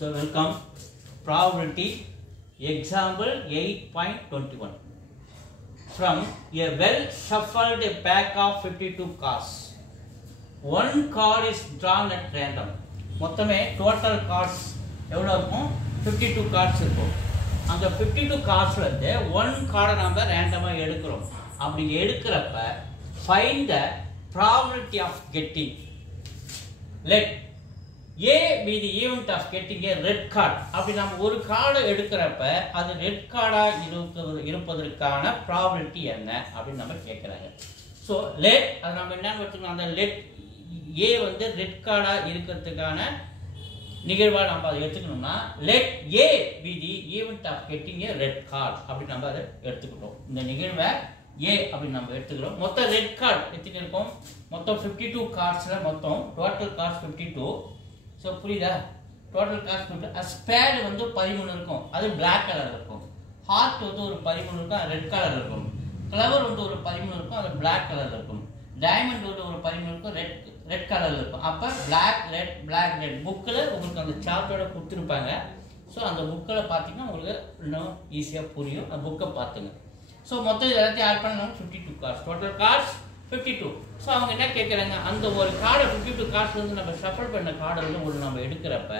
So welcome. Probability example 8.21. From a well shuffled pack of 52 cards, one card is drawn at random. மொத்தமே total cards எவ்வளவு இருக்கும்? 52 cards இருக்கும். அந்த 52 cardsல இருந்து one card நம்ம randomly எடுக்கிறோம். அப்படி எடுக்கிறப்ப find the probability of getting. Let A be the event of getting a red card. அப்படி நம்ம ஒரு கார்டை எடுக்கிறப்ப அது ரெட் கார்டா இருப்பதற்கான ப்ராபபிலிட்டி என்ன அப்படின்னு நம்ம கேட்குறாங்க. ஸோ லெட் அது நம்ம என்னன்னு வச்சுக்கணும், அந்த லெட் ஏ வந்து ரெட் கார்டா இருக்கிறதுக்கான நிகழ்வா நம்ம அதை எடுத்துக்கணும்னா let A B the event of getting a red card அப்படி நம்ம அதை எடுத்துக்கிட்டோம். இந்த நிகழ்வை ஏ அப்படின்னு நம்ம எடுத்துக்கிறோம். மொத்தம் ரெட் கார்டு எத்தனை இருக்கும்? மொத்தம் 52 கார்ட்ஸில் மொத்தம் டோட்டல் கார்ட்ஸ் 52. ஸோ புரியுதா? Total cards 52. ஸ்பேடு வந்து 13 இருக்கும், அது பிளாக் கலர் இருக்கும். ஹார்ட் வந்து ஒரு 13 இருக்கும், அது ரெட் கலர் இருக்கும். ஃப்ளவர் வந்து ஒரு 13 இருக்கும், அது பிளாக் கலர் இருக்கும். டைமண்ட் வந்து ஒரு 13 இருக்கும், ரெட் கலரில் இருக்கும். அப்போ பிளாக் ரெட் பிளாக் ரெட் புக்கில் உங்களுக்கு அந்த சார்ட்டோட கொடுத்துருப்பாங்க. ஸோ அந்த புக்கில் பார்த்தீங்கன்னா உங்களுக்கு இன்னும் ஈஸியாக புரியும். அந்த புக்கை பார்த்துங்க. ஸோ மொத்தம் எல்லாத்தையும் ஆட் பண்ணணும் 52 கார்ட்ஸ். Total cards 52. ஸோ அவங்க என்ன கேட்குறாங்க, அந்த ஒரு கார்டை 52 கார்ட்ஸ் வந்து நம்ம ஷஃபிள் பண்ண கார்டை வந்து ஒரு நம்ம எடுக்கிறப்ப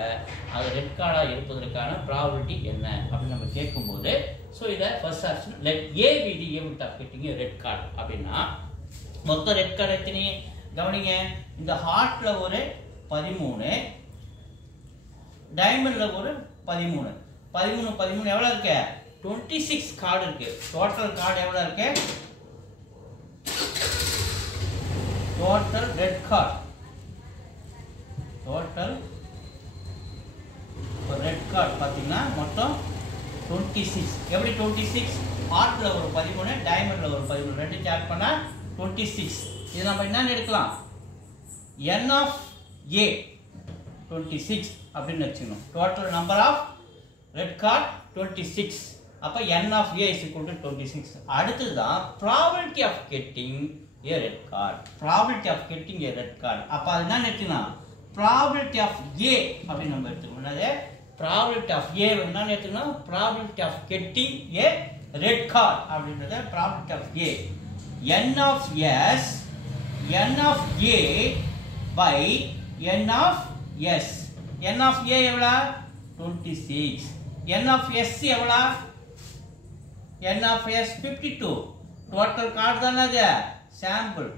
அது ரெட் கார்டாக இருப்பதற்கான ப்ராபபிலிட்டி என்ன அப்படின்னு நம்ம கேட்கும்போது, ஸோ இதை first option let A B the event of getting red card அப்படின்னா மொத்தம் ரெட் கார்டு எத்தனை கவனிங்க. இந்த ஹார்ட்ல ஒரு 13, டைமண்ட்ல ஒரு 13 எவ்வளவு இருக்கு? 26 கார்டு இருக்கு. டோட்டல் கார்டு எவ்வளவு இருக்கு? Total red card, total red card பாத்தீங்கன்னா மொத்தம் 26. எப்படி 26? ஹார்ட்ல ஒரு 13, டைமண்ட்ல ஒரு 13, ரெண்டு சார்ட் பண்ணா 26. இது நம்ம என்னன்னு எடுக்கலாம், n of a 26 அப்படின்னு வச்சுக்கணும். Total number of red card 26. அப்ப n of a is equal to 26. அடுத்தது தான் probability of getting a red card. probability of getting a red card. அப்ப அது என்ன எடுத்துக்கலாம், probability of a அப்படின்னு நம்ம எடுத்துக்கணும். என்னது probability of a என்ன எடுத்துக்கணும், probability of getting a red card அப்படின்றது probability of a. n of s, n of a by n of s. n of a எவ்வளவு? 26. n of s எவ்வளவு? n of s 52. Total card தானே அது, sample.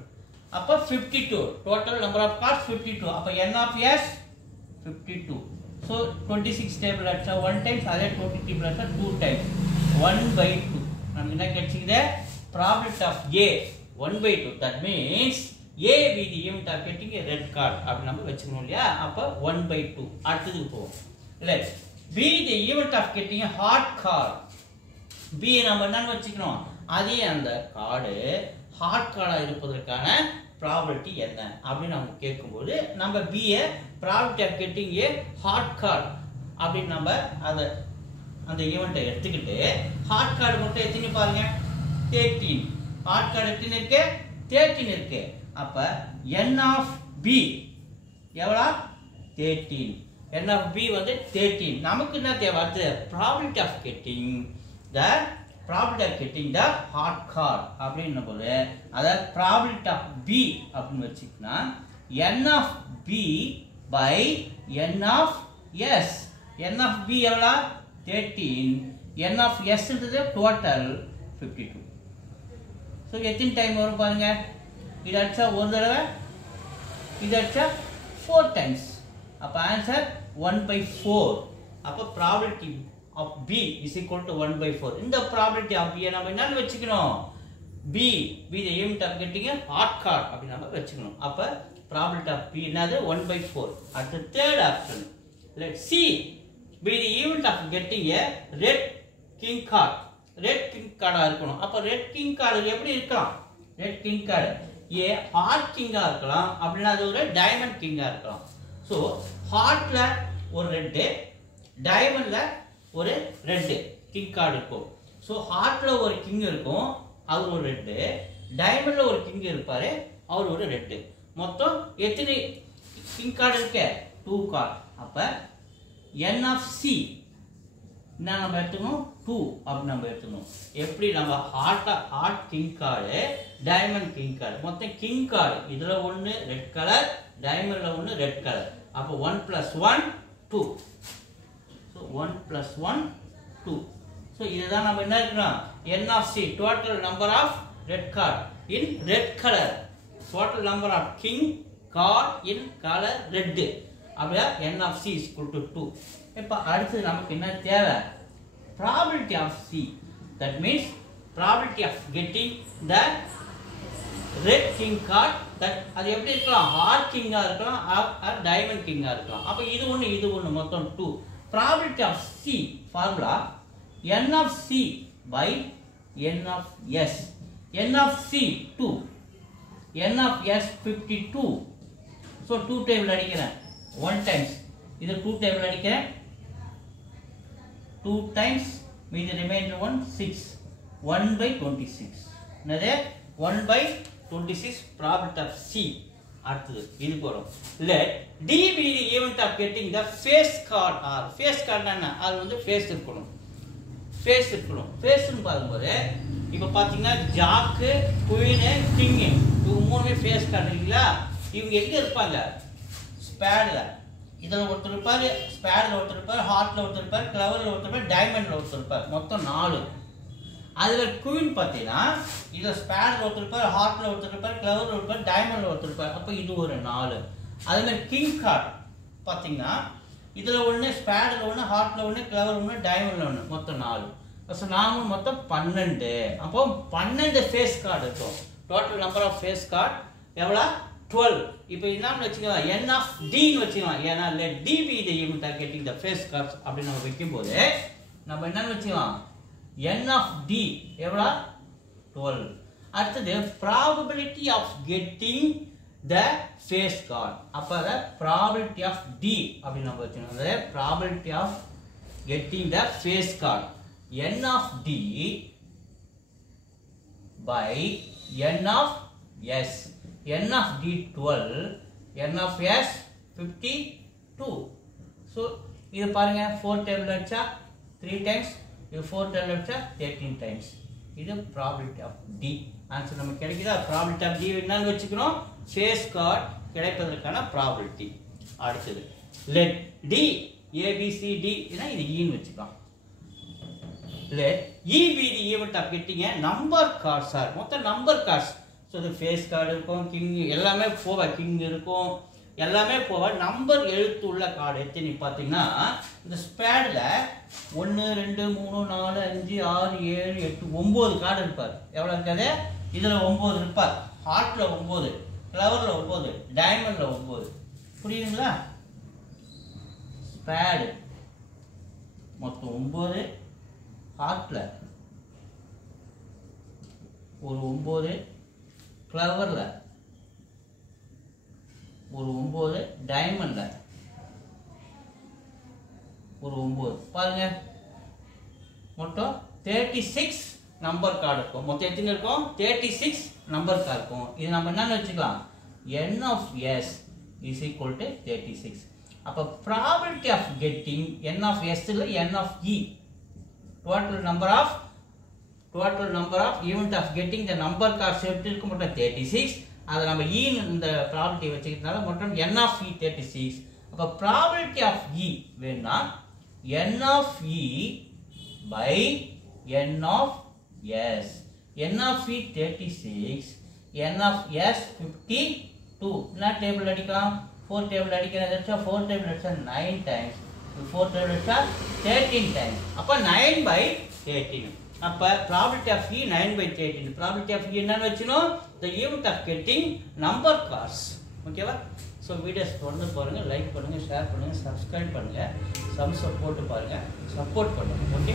அப்ப 52 total number of cards 52. அப்ப n of s 52. so 26 table அடிச்சா 1 times, அதே 23 plus 2 times 1/2. நமக்கு என்ன கிடைச்சிக்குது, probability of a 1/2. that means a be the event of getting a red card அப்படி நம்ம வெச்சுக்கணும் இல்லையா. அப்ப 1/2. அடுத்ததுக்கு போவோம். let be the event of getting a hard card. b நம்ம என்னன்னு வெச்சுக்கணும், அதே அந்த கார்டு ஹார்ட் கார்டா இருப்பதற்கான probability என்ன அப்படின்னு நம்ம கேட்கும்போது நம்ம b ய probability of getting a hard card அப்படின்னு நம்ம அந்த ஈவெண்ட்டை எடுத்துக்கிட்டு ஹார்ட் கார்டு மட்டும் எத்தனை பாருங்க, 13. ஹார்ட் கார்டு எத்தனை இருக்கு? 13 இருக்கு. அப்ப n of b எவ்வளவு? 13. n of b வந்து 13. நமக்கு என்ன தேவை? probability of getting the hard card அப்படின்னும் போது அதாவது probability of b அப்படின்னு வச்சுக்கினா n of b by n of s. n of b எவ்வளவு? 13. n of s ன்றது டோட்டல் 52. ஸோ எத்தனை டைம் வரும் பாருங்க, இது அடிச்சா ஒரு தடவை, இது அடிச்சா 4 டைம்ஸ். அப்போ ஆன்சர் 1/4. அப்போ probability of b is equal to 1/4. இந்த ப்ராபபிலிட்டி ஆஃப் b நம்ம என்னன்னு வச்சுக்கணும், b be the event of getting a hard card அப்படி நம்ம வச்சுக்கணும். அப்போ ப்ராபபிலிட்டி ஆஃப் b என்னது 1/4. அடுத்த third option let c be the event of getting a red king card. Red king கார்டா இருக்கணும். அப்ப ரெட் கிங் கார்டு எப்படி இருக்கலாம், red king card a heart கிங்கா இருக்கலாம், அப்படின்னா அது ஒரு டைமண்ட் கிங்கா இருக்கலாம். ஸோ ஹார்ட்ல ஒரு ரெட்டு, டைமண்ட்ல ஒரு ரெட்டு கிங் கார்டு இருக்கும். ஸோ ஹார்ட்ல ஒரு கிங் இருக்கும், அவர் ஒரு ரெட்டு. டைமண்ட்ல ஒரு கிங் இருப்பாரு, அவர் ஒரு ரெட்டு. மொத்தம் எத்தனை கிங் கார்டு இருக்கு? 2 கார்டு. அப்ப n of c என்ன நம்ம எடுத்துக்கணும் 2 அப்படி நம்ம எடுத்துக்கணும். எப்படி நம்ம heart king card diamond king card மொத்தம் கிங் கார்டு இதுல ஒன்று ரெட் கலர் டைமண்ட்ல ஒன்று ரெட் கலர். அப்போ 1 + 1 2. ஸோ 1 + 1 2. ஸோ இதுதான் நம்ம என்ன இருக்கிறோம் n of c total number of red card in red color, total number of king card in color red. அப்படியே n of c is equal to 2. இப்போ அடுத்து நமக்கு என்ன தேவை probability of c, that means probability of getting the red king card. that அது எப்படி இருக்கலாம் heart கிங்கா இருக்கலாம் ஆர் டைமண்ட் கிங்கா இருக்கலாம். அப்ப இது ஒன்னு மொத்தம் 2. probability of c formula n of c by n of s. n of c 2, n of s 52. so 2 table அடிக்கிறேன் 1 times இது 2 டேபிள் அடிக்கிறேன் 2 times மீதி remainder 1 6 1/26. என்னது 1/26 probability of c. அடுத்து இது போறோம். let d be the event of getting the face card or face card என்ன அது வந்து face இருக்கணும். face னு பாக்கும்போது இப்போ பாத்தீங்கன்னா ஜாக் குயின் கிங் இது மூணுமே face card இல்லையா. இவங்க எங்க இருப்பாங்க ஸ்பேட்ல. இதில் ஒருத்தர் இருப்பார் ஸ்பேடில் ஒருத்தர் இருப்பார் ஹார்ட்டில் ஒருத்தர் இருப்பார் கிளவரில் ஒருத்தர் இருப்பார் டைமண்டில் ஒருத்தர் இருப்பார். மொத்தம் 4. அதில் குயின் பார்த்தீங்கன்னா இதில் ஸ்பேடில் ஒருத்தர் இருப்பார் ஹார்ட்டில் ஒருத்தர் இருப்பார் கிளவரில் ஒருத்தர் டைமண்டில் ஒருத்தர் இருப்பார். அப்போ இது ஒரு 4. அதேமாதிரி கிங் கார்டு பார்த்தீங்கன்னா இதில் ஒன்று ஸ்பேடில் ஒன்று ஹார்ட்டில் ஒன்று கிளவர் ஒன்று டைமண்டில் ஒன்று மொத்தம் 4. ஸோ நாங்கள் மொத்தம் 12. அப்போ 12 ஃபேஸ் கார்டு இருக்கும். Total number of face card எவ்வளோ 12. இப்போ என்னன்னு வச்சுக்கலாம் n of d ன்னு வச்சுக்கலாம். ஏன்னா let d be the event of getting the face cards அப்படி நம்ம வைக்கும்போது நம்ம என்னன்னு வச்சுக்கலாம் n of d எவ்வளோ 12. அடுத்தது probability of getting the face card. அப்போ அதை probability of d அப்படி நம்ம வச்சுக்கலாம். அதாவது probability of getting the face card n of d by n of s. n of d 12, n of s 52. so இது பாருங்க 4 டேபிள் அடிச்சா 3 times, இது 4 டேபிள் அடிச்சா 13 times. இது probability of d. ஆன்சர் நமக்கு கிடைக்குதா. probability of d என்னன்னு வெச்சுக்கணும் ஃபேஸ் கார்டு கிடைப்பதற்கான probability. அடுத்து let d a b c d இனா இது e ன்னு வெச்சுக்கலாம். let e be the event of getting a number cards are மொத்த number cards. ஸோ இது ஃபேஸ் கார்டு இருக்கும் கிங் எல்லாமே போவா கிங் இருக்கும் எல்லாமே போவா நம்பர் எழுத்து உள்ள கார்டு எத்தனை பார்த்தீங்கன்னா இந்த ஸ்பேடில் 1 2 3 4 5 6 7 8 9 கார்டு இருப்பார். எவ்வளோ இருக்காது இதில் 9 இருப்பார். ஹார்ட்டில் 9 கிளவரில் 9 டைமண்டில் 9. புரியுதுங்களா. ஸ்பேடு மொத்தம் 9 ஹார்ட்டில் ஒரு 9 கிளவரில் ஒரு 9 டைமண்டில் ஒரு 9. பாருங்க மொத்தம் 36 நம்பர் கார்டு இருக்கும். மொத்தம் எத்தனை இருக்கும் 36 நம்பர் கார்டு இருக்கும். இது நம்ம என்னன்னு வச்சுக்கலாம் n of s is equal to 36. அப்போ probability of getting n of s இல்லை n of e total number of event of getting the number cards எப்படி இருக்கு மொத்தம் 36. அதை நம்ம e இந்த probability வச்சுக்கிறதுனால மொத்தம் n of e 36. அப்போ probability of e வேணும்னா n of e by n of s. n of e 36, n of s 52. என்ன டேபிள் அடிக்கலாம் 4 டேபிள் அடிக்கிறேன் 4 டேபிள் அடிச்சா 9 times, 4 டேபிள் அடிச்சா 13 times. அப்போ 9/13. அப்போ probability of e 9/13. probability of e என்னன்னு வச்சுனோம் the event of getting number cards. ஓகேவா. So videos தொடர்ந்து பாருங்கள், லைக் பண்ணுங்கள், ஷேர் பண்ணுங்கள், சப்ஸ்கிரைப் பண்ணுங்கள், சப்ஸ்கிரைப் போட்டு பாருங்கள், சப்போர்ட் பண்ணுங்கள். ஓகே.